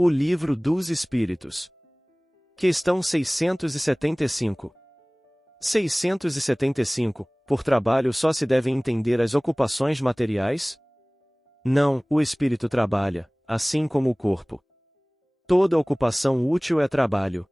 O Livro dos Espíritos. Questão 675. 675. Por trabalho só se devem entender as ocupações materiais? Não, o espírito trabalha, assim como o corpo. Toda ocupação útil é trabalho,